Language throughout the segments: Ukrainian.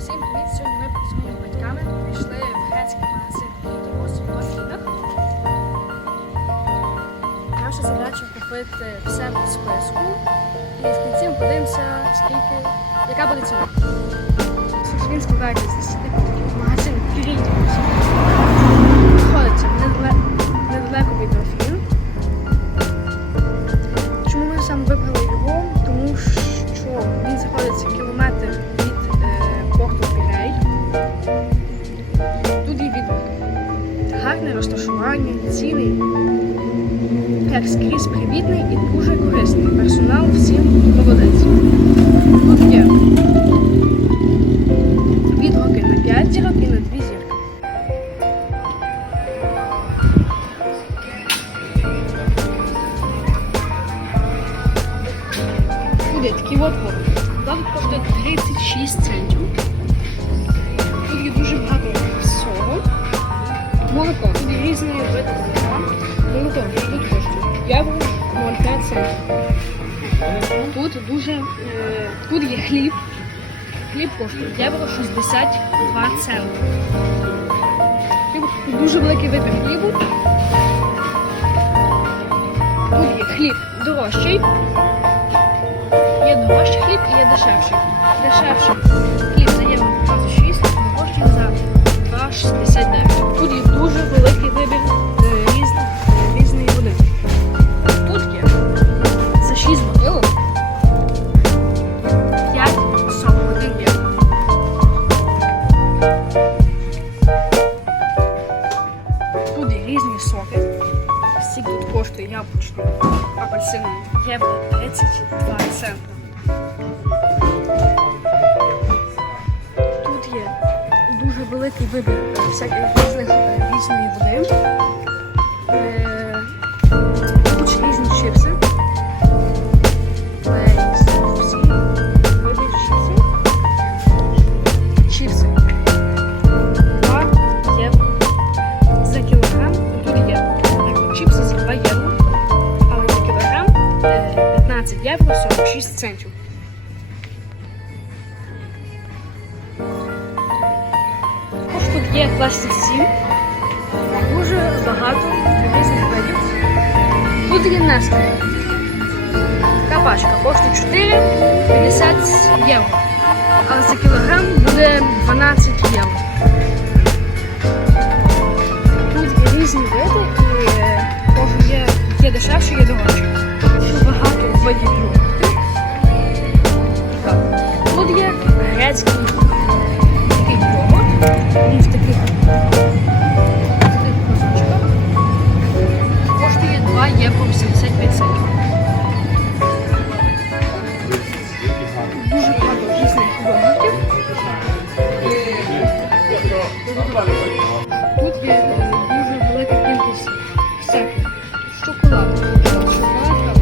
Всім привіт! Сьогодні ми з моїми батьками прийшли в грецький магазин і в Афінах. Наша задача купити все по списку. І в кінці ми подивимося, скільки, яка буде ціна. Він складається з 10 магазин Кітімус. Всім. Тут є відгуки на 5 зірок і на 2 зірки. Буде такий от вот. Додаток коштує 36 центів. Тут є дуже багато всього. Молоко. Тут різні види молока. Молоко тут коштує євро 0,5 центів. Тут дуже е, тут є хліб. Хліб коштує євро 62 центи. Тут дуже великий вибір хлібу. Тут є хліб дорожчий. Є дорожчий хліб і є дешевший. Дешевший хліб за євро 26, дорожчий за 2,69. Тут є дуже великий вибір соки. Стільки тут коштує яблучний апельсиновий євро 32 цента. Тут є дуже великий вибір всяких різних е, різної води. Є пластівці. Дуже багато різних видів. Тут є Несквік. Така пачка коштує 4,50 євро. А за кілограм буде 12 євро. Тут різні види і е, кожен є, є дешевше, є дорожче. Багато видів йогуртів. Тут є грецький євро 85 центів. Дуже багато різних йогуртів. Тут є дуже велика кількість всяких шоколаду. Шоколадка,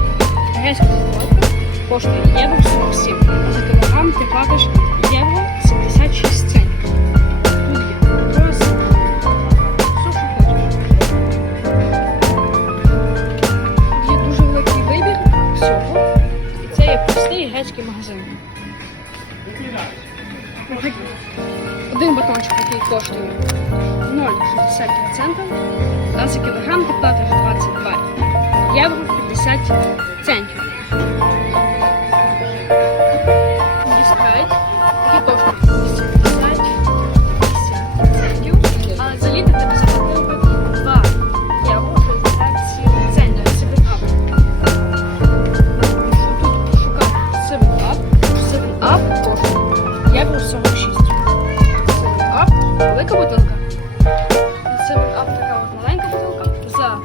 грецька шоколадка коштує євро 47, а за кілограм ти платиш магазин. Один батончик, який коштує 0,60 центів, а за кілограм ти платиш 22 євро 50 центів. Велика бутилка. 7 Up така от маленька бутилка. За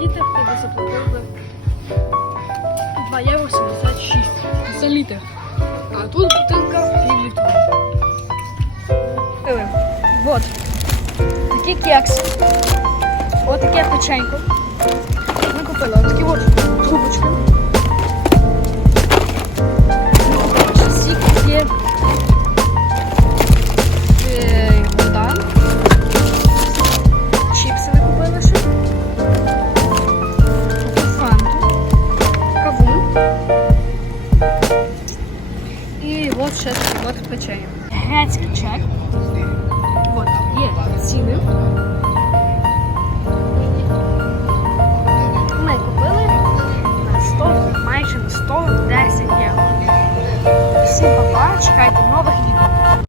літр заплатив би 2 євро 76 за літр. А тут бутилка пів літрова. Вот. Такі кекси. От таке печенько. Ми купили от такі от трубочки. Кавун. вот от ще таке от печення. Геть німецький